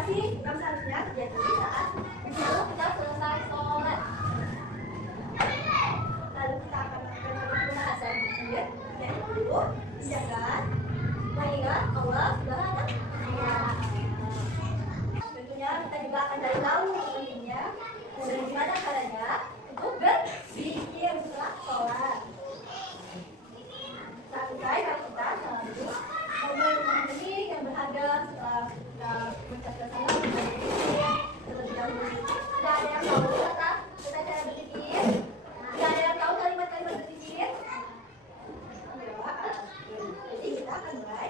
apa sih bukan seharusnya terjadi saat sebelum kita selesai sholat. Lalu kita akan melakukan pembahasan zikir, yaitu tindakan mengingat Allah Subhanahu wa Ta'ala. Tentunya kita juga akan cari tahu pentingnya dan gimana caranya untuk berzikir setelah sholat. Saat selesai kalau kita selalu momen-momen yang berharga setelah kita mengucapkan salam terlebih dahulu. Tidak ada yang tahu kata kita cara berzikir. Tidak ada yang tahu kalimat-kalimat berzikir. Jadi kita akan mulai.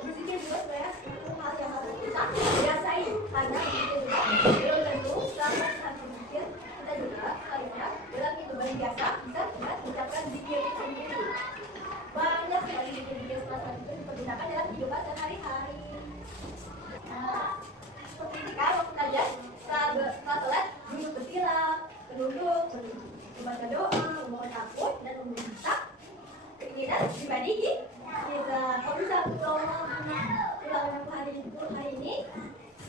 Berzikir juga sebenarnya itu hal yang harus kita biasai, karena berzikir juga belum tentu selama kita berzikir kita juga harusnya dalam kehidupan biasa bisa mengucapkan zikir itu sendiri. Banyak sekali zikir-zikir setelah itu dipergunakan dalam kehidupan sehari-hari. Seperti ini kan waktu kalian setelah sholat duduk bersila, menunduk, membaca doa, memohon ampun dan meminta keinginan pribadi kita. Kalau bisa ulangan aku hari ini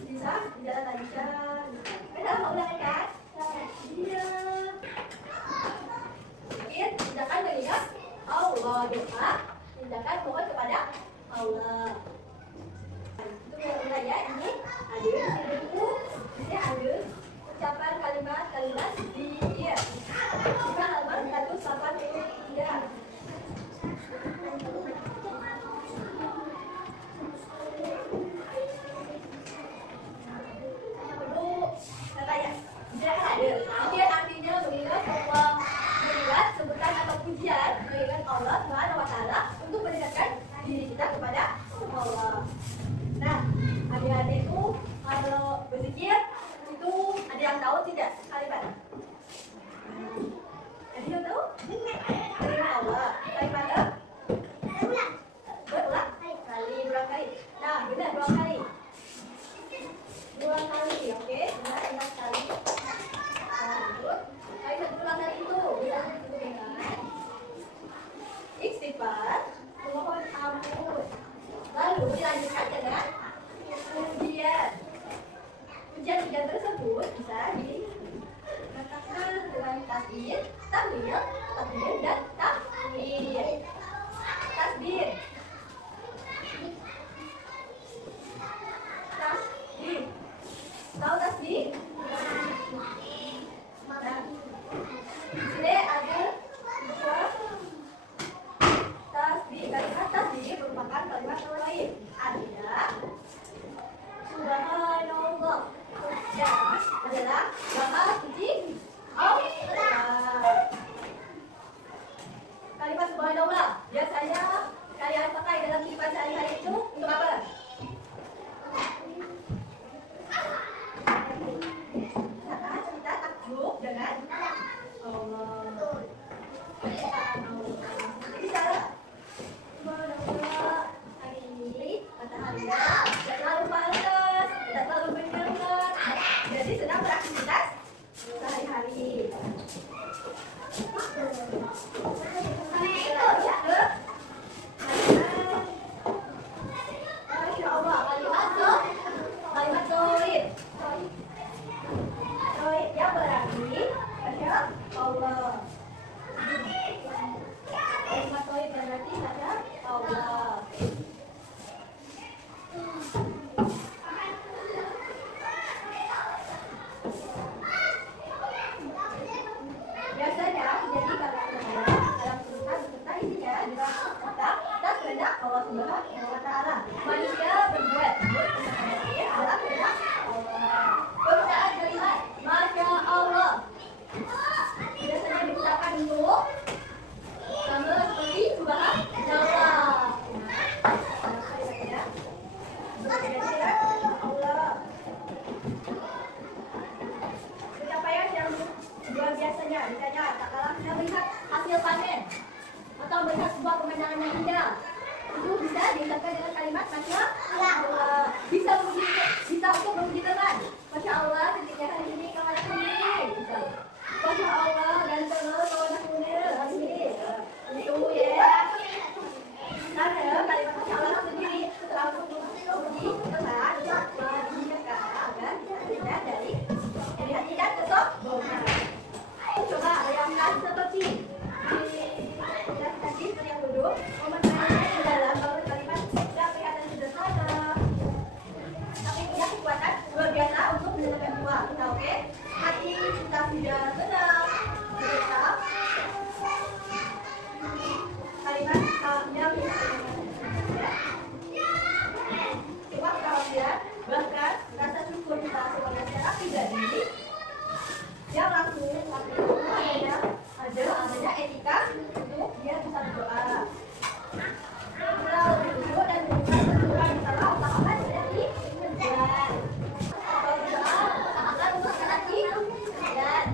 bisa berjalan lancar. Kenapa mau ulangan kan? Iya. Tindakan mengingat Allah, doa tindakan mohon kepada Allah. Itu mulai ya, ini ada buku, ini ada ucapan kalimat-kalimat zikir. Buka halaman 183. Pujian mengingat Allah Subhanahu wa Ta'ala untuk mendekatkan diri kita kepada Allah. Nah, adik-adik itu kalau berzikir itu ada yang tahu tidak kalimat? Ada yang tahu? Mengingat Allah. Kalimat apa? Berulang kali. Nah, benar berulang kali. Berulang kali, oke? Benar, ingat sekali. Kalimat berulang kali itu bisa istighfar, memohon ampun. Lalu dilanjutkan dengan pujian. Pujian tersebut bisa dikatakan dengan tasbih, tahlil, takbir dan tahmid. Tasbih. Tahu tasbih? Nah, ini ada kalimat tasbih merupakan kalimat lain. Ada Subhanallah, dan adalah maha suci Allah. Kalimat Subhanallah biasanya kalian pakai dalam kehidupan sehari-hari itu untuk apa? Saat kita takjub dengan Allah. Jadi cara hari ini mataharinya tidak terlalu panas, tidak terlalu menyengat, jadi sedang beraktivitas sehari-hari. Masya Allah, kalimat tauhid yang berarti Masya Allah. Kalimat tauhid yang berarti Masya Allah. Biasanya jadi kata-kata dalam tulisan beserta isinya adalah kata dan kehendak Allah Subhanahu wa Ta'ala. Manusia berbuat dalam kehendak Allah. Penggunaan kalimat Masya Allah biasanya digunakan untuk sama seperti Subhanallah. Pencapaian yang luar biasanya, misalnya tak kalah kita melihat hasil panen atau melihat sebuah pemandangan yang indah, itu bisa diucapkan dengan kalimat Masya Allah. Bisa untuk memuji teman. Masya Allah, ketika hari ini kawan aku ini. Masya Allah, dan terus kawan aku ini hari ini. Itu ya. Karena kalimat Masya Allah sendiri setelah memuji teman, kita untuk dia bisa berdoa. Kalau berdoa dan berdoa salah usahakan dari dan atau berdoa usahakan untuk laki dan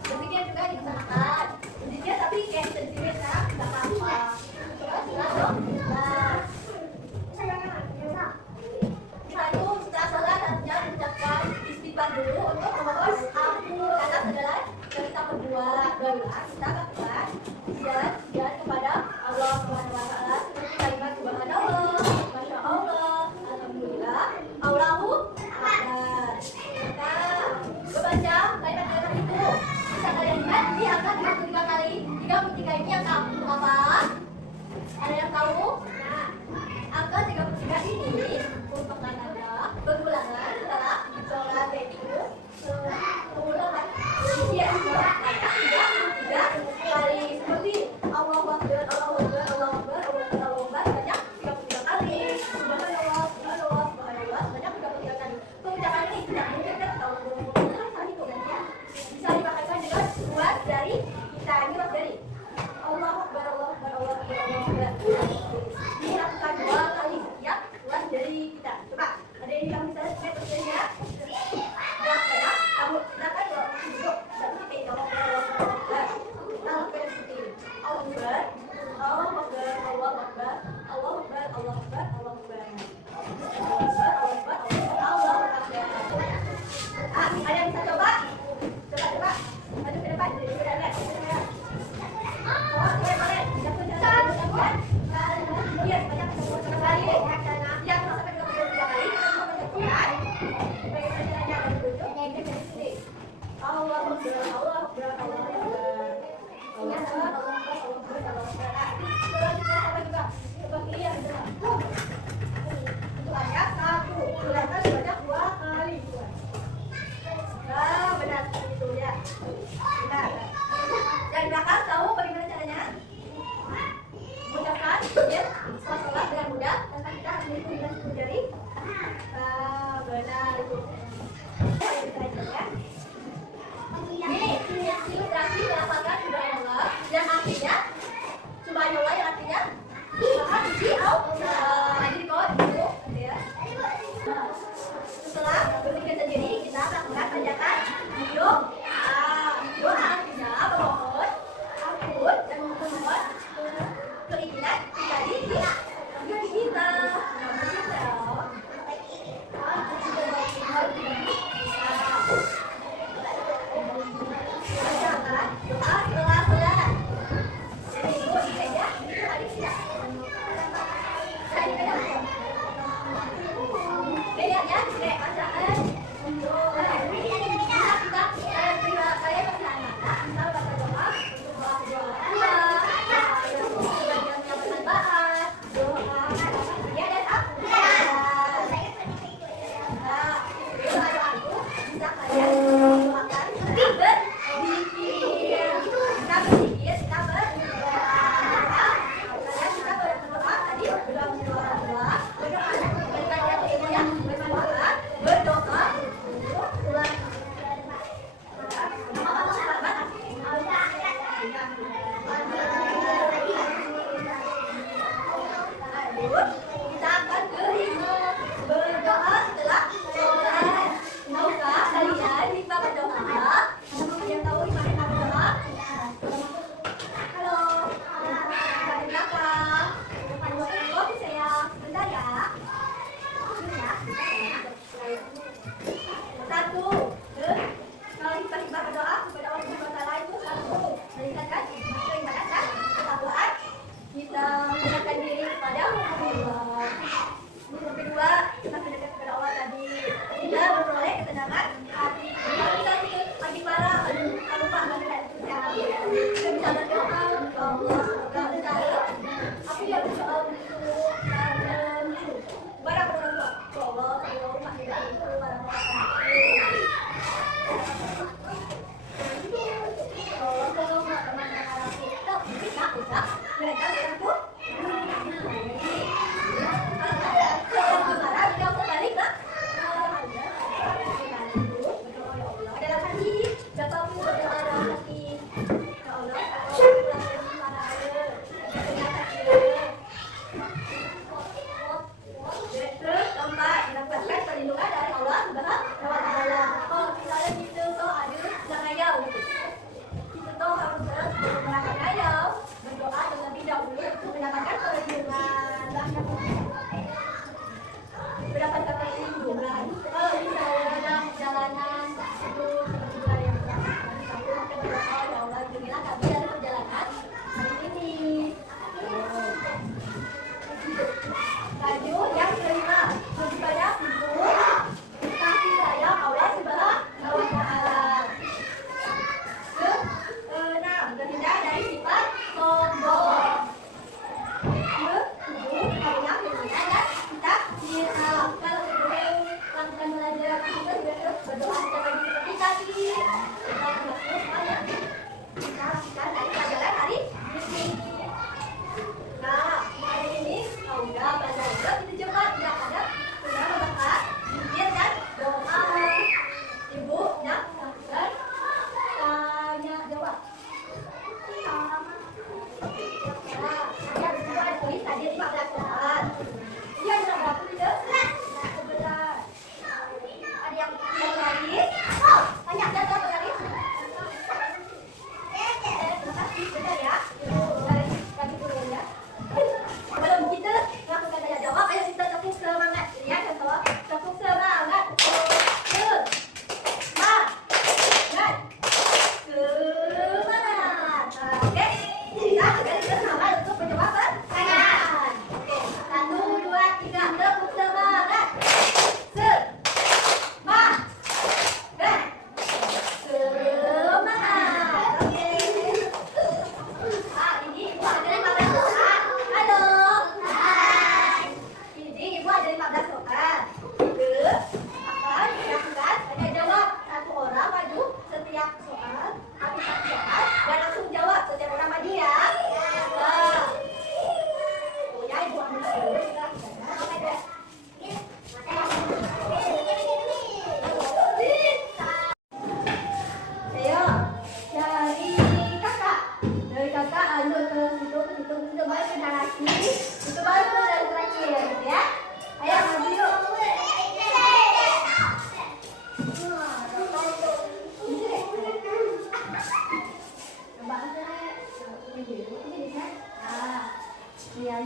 demikian juga diusahakan. Intinya tapi kayak sendiri sekarang tidak apa-apa. Coba silakan. Nah, kita itu setelah sholat harusnya mengucapkan istighfar dulu untuk memohon ampun atas segala yang kita perbuat. Barulah kita lakukan pujian kepada Allah Subhanahu wa taala seperti kalimat subhanallah, masya Allah, alhamdulillah, Allahu akbar. Kita membaca kalimat-kalimat itu. Bisa kalian lihat di angka 33 kali. 33 ini angka apa? Ada yang tahu? Angka 33 ini merupakan ada pengulangan setelah sholat itu pengulangan usia juga 33 kali seperti Allah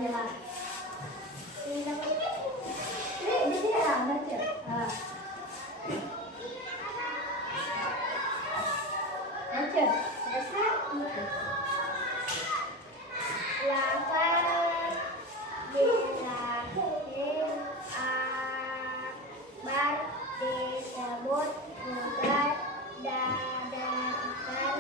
ya. Ini di sini baca. Baca. Disebut juga dadakan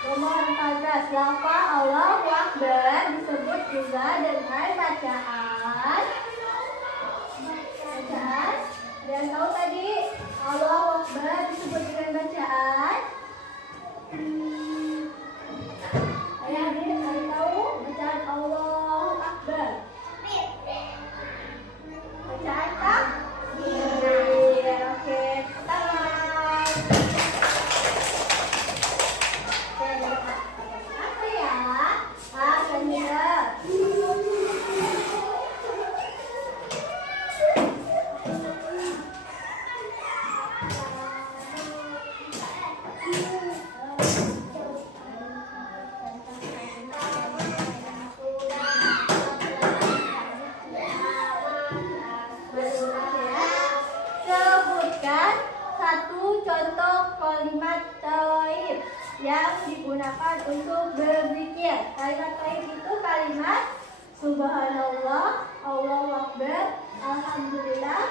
Nomor 14, lafaz Allahu Akbar disebut juga dengan bacaan. Ada yang tahu tadi Allahu Akbar disebut dengan bacaan? Ada tahu bacaan Allahu Akbar? Bacaan takbir. Oke, tangan. Apa ya? Samira. Sebutkan satu contoh kalimat thayyib yang digunakan untuk berzikir. Kalimat thayyib itu kalimat subhanallah, Allahu Akbar, alhamdulillah,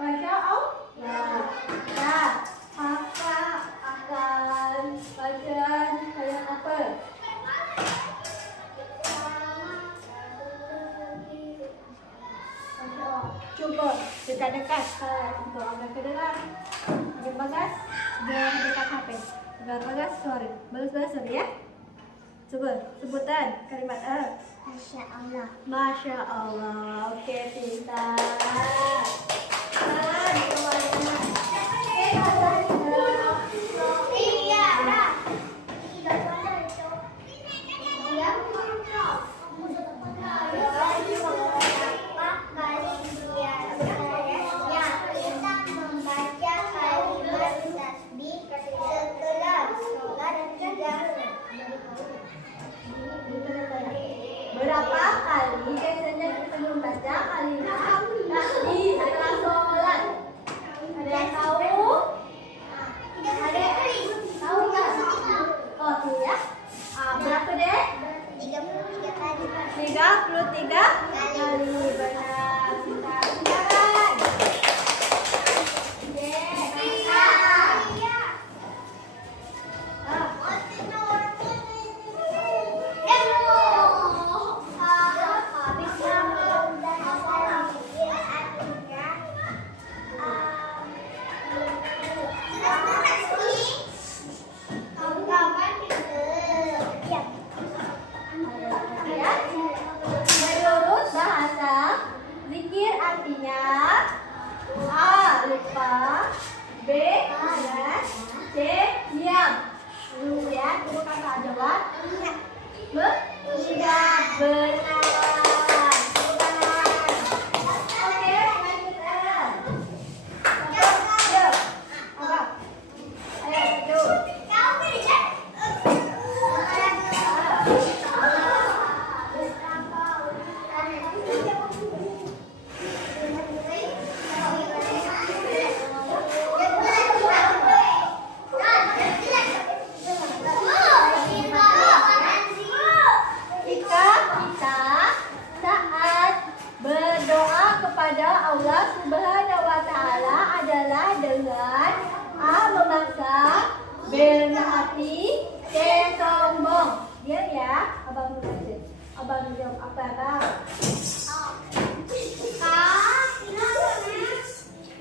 masya Allah. Nah, maka akan bacaan kalian apa? Coba dekat-dekat untuk agak kedengar. Agak bagas, jangan dekat HP. Agak bagas, sorry. Bagus-bagus, sorry ya. Coba sebutan kalimat Masya Allah. Masya Allah. Oke, pintar. Berapa kali biasanya kita membaca kalimat tasbih setelah sholat? Ada yang tahu? Ada tahu nggak? Oh tuh ya. Berapa deh? 33 kali. 33 kali. Benar. Pintar. Menurut bahasa, zikir artinya A. Lupa, B. Ingat, C. Diam. Dulu ya, dulu kata jawab. Tidak benar. Oke, lanjut. Yuk. Apa? Ayo, yuk. Jika kita saat berdoa kepada Allah Subhanahu wa Ta'ala adalah dengan A. Memaksa, B. Rendah hati, C. Sombong. Dia ya, abang dulu aja. Abang dulu apa abang?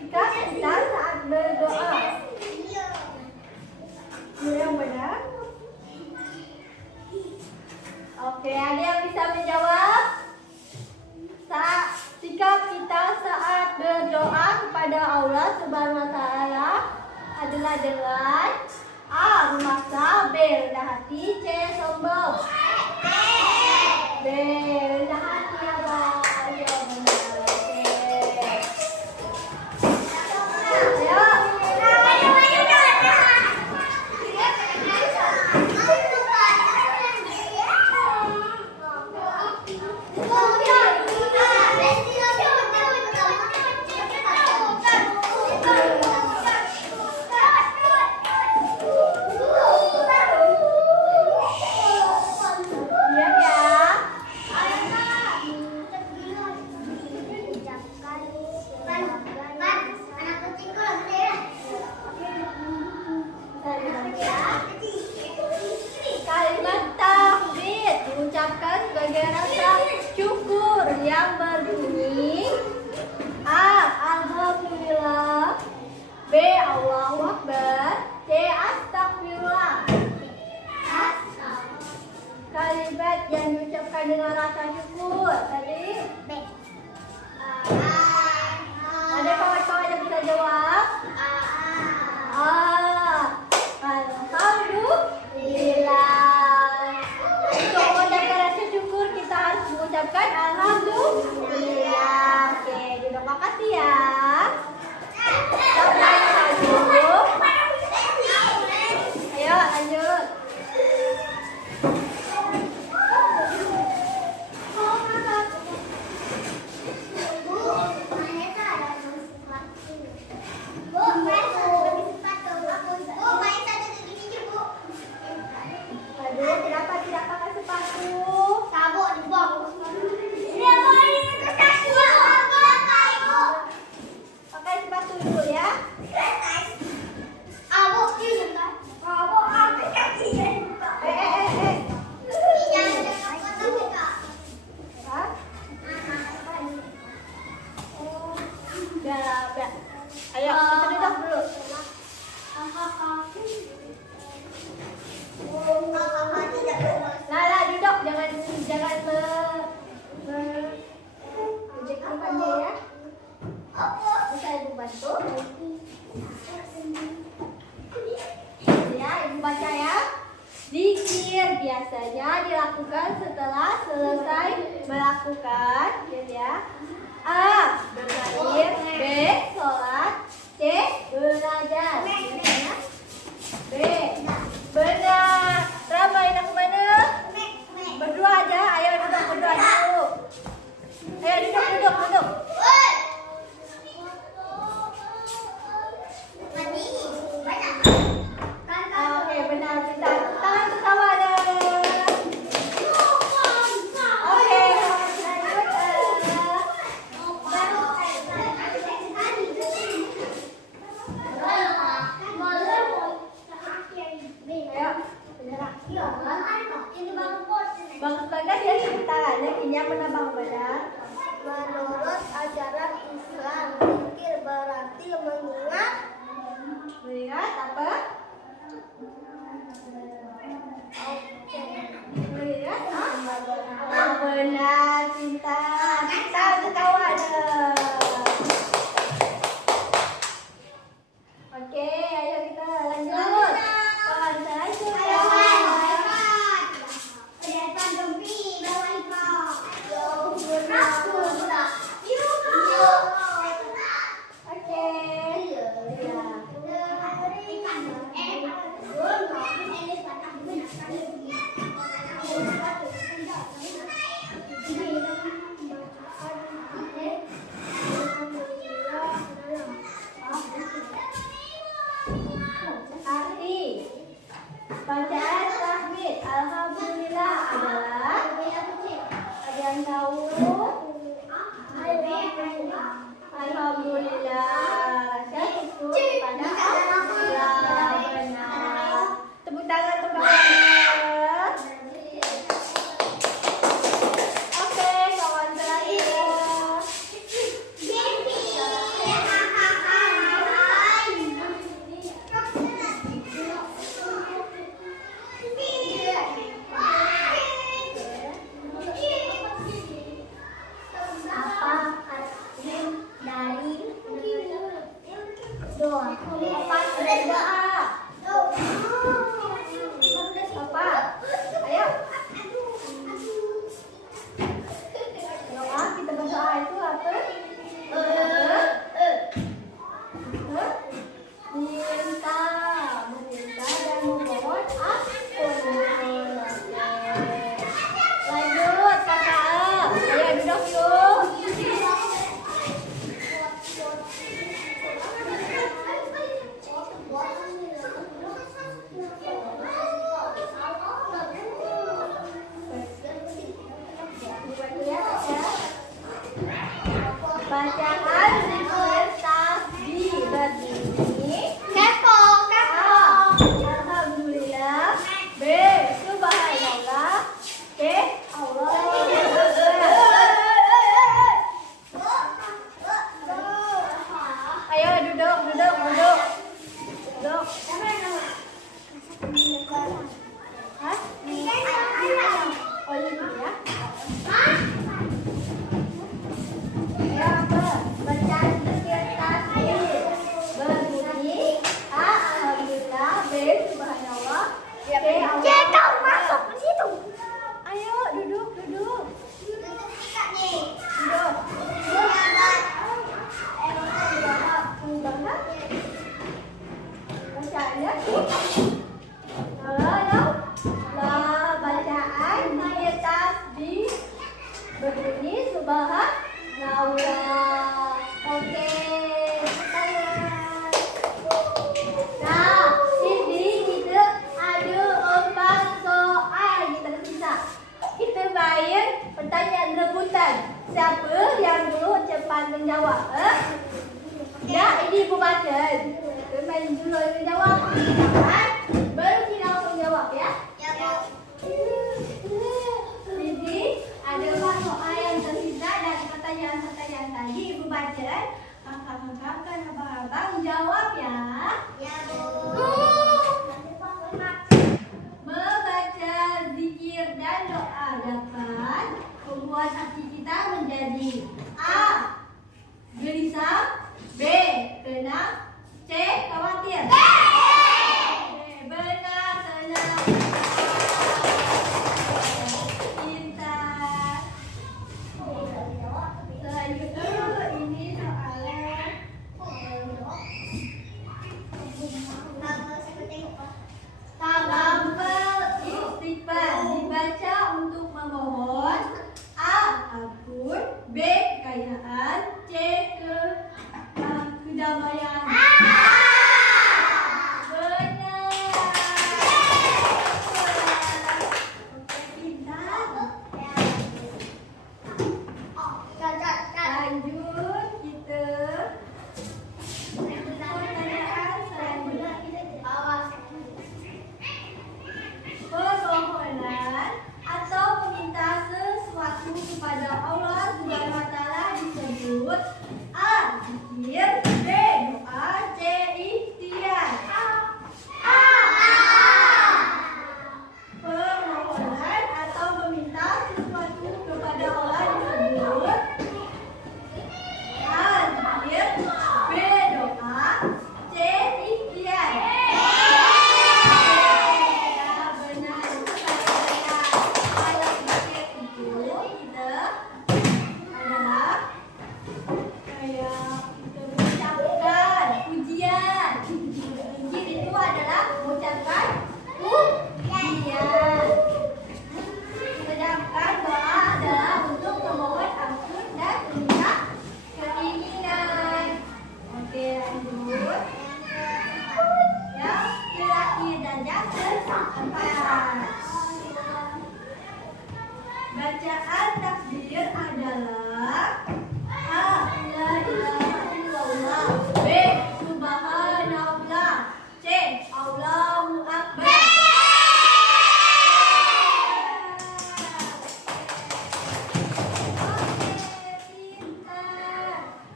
Jika kita saat berdoa, yang benar. Oke, ada yang bisa menjawab? Sikap kita saat berdoa kepada Allah Subhanahu wa Ta'ala adalah dengan A. Memaksa, B. Rendah hati, C. Sombong. B. Rendah hati ya, Bang. Ya, benar. Oke. Allahu Akbar. C. Astagfirullah. Kalimat yang diucapkan dengan rasa syukur tadi. B. Ada kawan-kawan yang bisa jawab? Alhamdulillah. Untuk mengucapkan rasa syukur kita harus mengucapkan alhamdulillah. Oke, terima kasih ya. Sampai dulu. Ayo lanjut. Aduh, kenapa tidak pakai sepatu? Pakai sepatu dulu ya. Hah? Udah. Ayo, kita duduk dulu. Lala duduk, jangan menjekkan dia ya. Bisa ibu bantu? Ya, ibu baca ya. Zikir biasanya dilakukan setelah selesai melakukan, ya. A. Berzikir. B. Sholat. C. Belajar. B. Benar. Ramai nak mana? Berdua aja. Ayo duduk berdua dulu. Ayo duduk. Oke, benar. Tangan ke kawan. Oke, Bang Bagas ya tepuk tangannya, ini yang menambah badan. Menurut ajaran Islam, zikir berarti mengingat apa? Melihat benar, pintar. Kita kawan. Oke, ayo kita lanjut. Kawan selanjutnya. Arti bacaan tahmid alhamdulillah adalah, ada yang tahu? Alhamdulillah, saya syukur pada Allah. Benar. Tepuk tangan untuk kawan. Oke, kawan selanjutnya. Apa dari doa? Apa? Ayo. Doa, kita berdoa itu apa? Minta dan memohon ampun. Lanjut kakak. Ayo duduk yuk. Bacaan zikir tasbih berdiri. Kepo. Alhamdulillah. B. Subhanallah. C. Allahu Akbar. Ayo duduk. menjawab. Ya, ini ibu baca. Main dulu menjawab. Baru kita langsung jawab ya. Ya, Bu. Jadi ada 4 soal yang tersisa dari pertanyaan-pertanyaan tadi ibu baca. Kakak-kakak dan abang-abang jawab ya. Ya, Bu. Membaca zikir dan doa dapat membuat hati kita menjadi A. Gelisah, B. Tenang, C. Khawatir. Benar, tenang. Pintar. Selanjutnya ini soalnya. Tampil istighfar dibaca untuk memohon A. Ampun, B. Kekayaan, C. Kedamaian. Benar. Oke, pintar. Lanjut kita pertanyaan selanjutnya. Permohonan atau meminta sesuatu kepada Allah Subhanahu wa taala disebut A. Zikir, B. Doa, C. Ikhtiar. Permohonan atau meminta sesuatu kepada Allah disebut A. Zikir, B. Doa, C. Ikhtiar. Sedangkan doa adalah untuk memohon ampun dan meminta keinginan. Oke, lanjut. Yang terakhir dan yang keempat. Bacaan takbir adalah A. La ilaha illallah, B. Subhanallah, C. Allahu Akbar.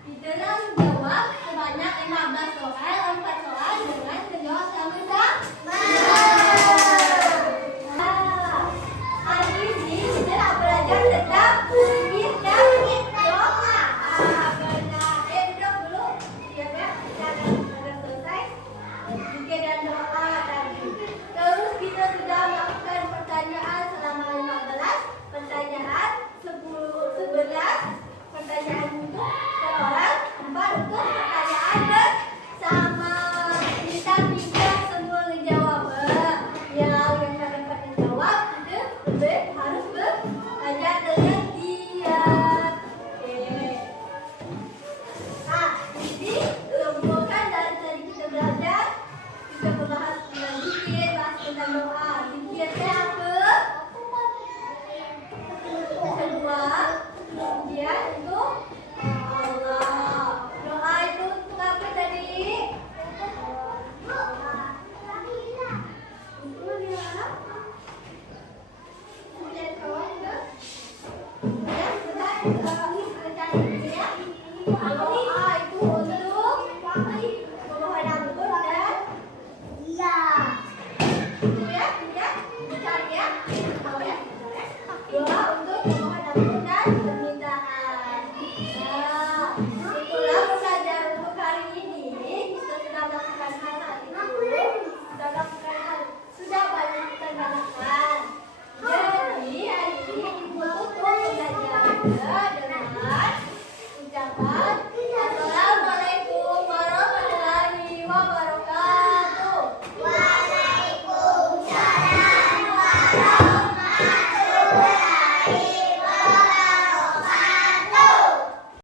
Kita langsung jawab sebanyak 15 soal, 4 soal dengan menjawab sama-sama. Hari ini kita nak belajar tentang zikir dan doa. Benar. Duduk dulu. Siap ya? Kita dah selesai zikir dan doa tadi. Terus kita sudah melakukan pertanyaan selama 15 pertanyaan, 11 pertanyaan untuk per orang, 4 untuk pertanyaan bersama. Kita tidak semua menjawab. Yang tak dapat dijawab, kita harus belajar dengan giat. Okey. Jadi semua kan dari tadi kita belajar, kita membahas tentang zikir, bahas tentang doa. Zikir itu apa? Kedua, kemudian itu Allah. Doa itu untuk apa tadi? Untuk dia. Kemudian kawan ke. Ya, sudah ini kerjaan ya.